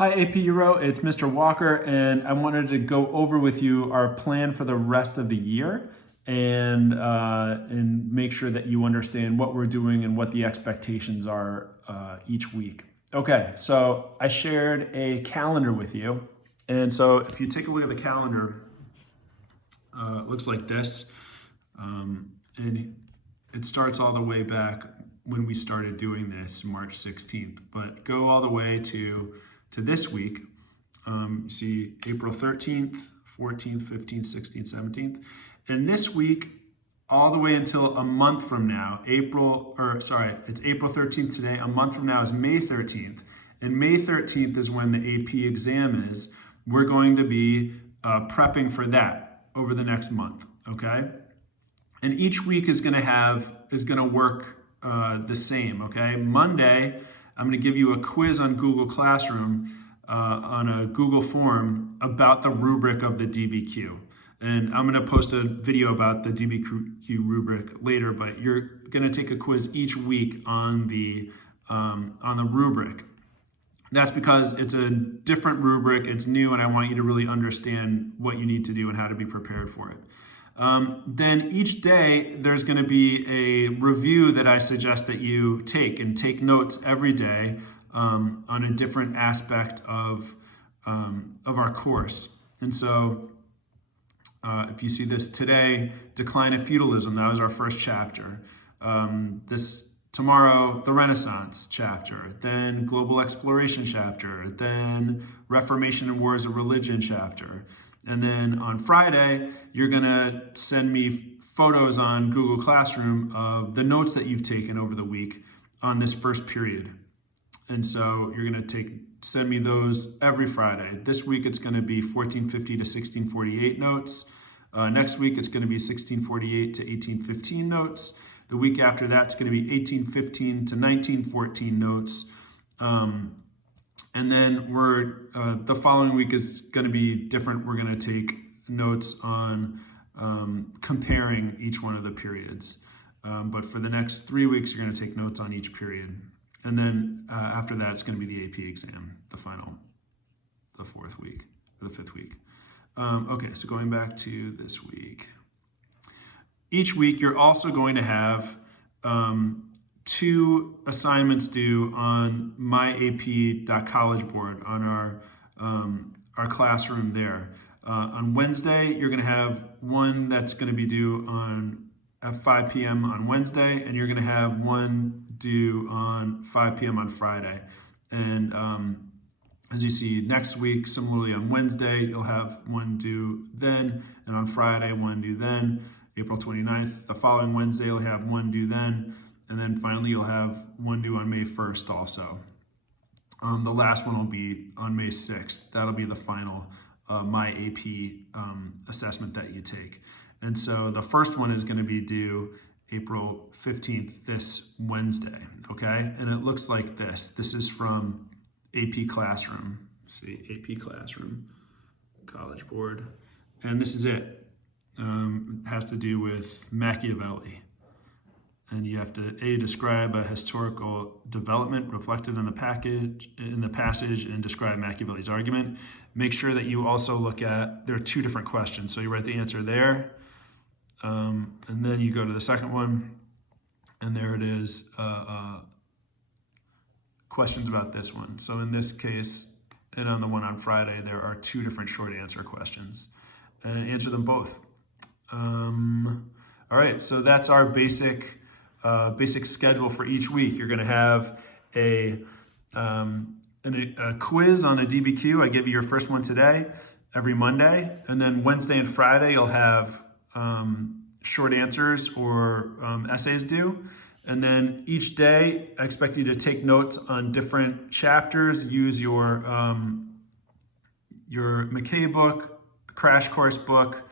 Hi AP Euro, it's Mr. Walker, and I wanted to go over with you our plan for the rest of the year and make sure that you understand what we're doing and what the expectations are each week. Okay, so I shared a calendar with you, and so if you take a look at the calendar, it looks like this, and it starts all the way back when we started doing this, March 16th, but go all the way to this week. You see April 13th, 14th, 15th, 16th, 17th. And this week, all the way until a month from now, it's April 13th today. A month from now is May 13th. And May 13th is when the AP exam is. We're going to be prepping for that over the next month, okay? And each week is gonna work the same, okay? Monday, I'm going to give you a quiz on Google Classroom on a Google form about the rubric of the DBQ. And I'm going to post a video about the DBQ rubric later, but you're going to take a quiz each week on the rubric. That's because it's a different rubric, it's new, and I want you to really understand what you need to do and how to be prepared for it. Then each day there's going to be a review that I suggest that you take notes every day on a different aspect of our course. And so if you see this today, Decline of Feudalism, that was our first chapter. Tomorrow, the Renaissance chapter, then Global Exploration chapter, then Reformation and Wars of Religion chapter. And then on Friday, you're gonna send me photos on Google Classroom of the notes that you've taken over the week on this first period. And so you're gonna send me those every Friday. This week it's gonna be 1450 to 1648 notes. Next week it's gonna be 1648 to 1815 notes. The week after that it's gonna be 1815 to 1914 notes. And then the following week is going to be different. We're going to take notes on comparing each one of the periods. But for the next 3 weeks, you're going to take notes on each period. And then after that, it's going to be the AP exam, the fifth week. Okay, so going back to this week. Each week, you're also going to have 2 assignments due on myap.college board on our classroom there. On Wednesday, you're going to have one that's going to be due at 5 p.m. on Wednesday, and you're going to have one due on 5 p.m. on Friday. And as you see, next week, similarly on Wednesday, you'll have one due then, and on Friday, one due then. April 29th, the following Wednesday, you'll have one due then. And then finally, you'll have one due on May 1st also. The last one will be on May 6th. That'll be the final My AP assessment that you take. And so the first one is going to be due April 15th, this Wednesday, okay? And it looks like this. This is from AP Classroom. See, AP Classroom, College Board. And this is it. It has to do with Machiavelli. And you have to describe a historical development reflected in the passage and describe Machiavelli's argument. Make sure that you also look at, there are 2 different questions. So you write the answer there, and then you go to the second one, and there it is, questions about this one. So in this case, and on the one on Friday, there are 2 different short answer questions, and answer them both. All right, so that's our basic schedule for each week. You're going to have a quiz on a DBQ. I give you your first one today, every Monday. And then Wednesday and Friday, you'll have short answers or essays due. And then each day, I expect you to take notes on different chapters. Use your McKay book, the Crash Course book.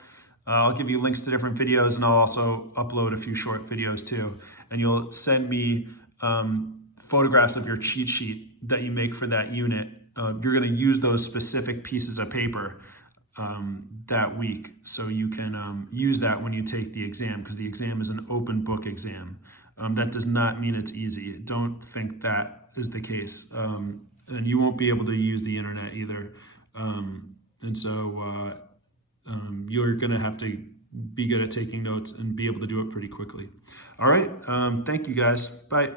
I'll give you links to different videos, and I'll also upload a few short videos too. And you'll send me photographs of your cheat sheet that you make for that unit. You're going to use those specific pieces of paper that week, so you can use that when you take the exam, because the exam is an open book exam. That does not mean it's easy. Don't think that is the case. and you won't be able to use the internet either. And so you're going to have to be good at taking notes and be able to do it pretty quickly. All right. Thank you guys. Bye.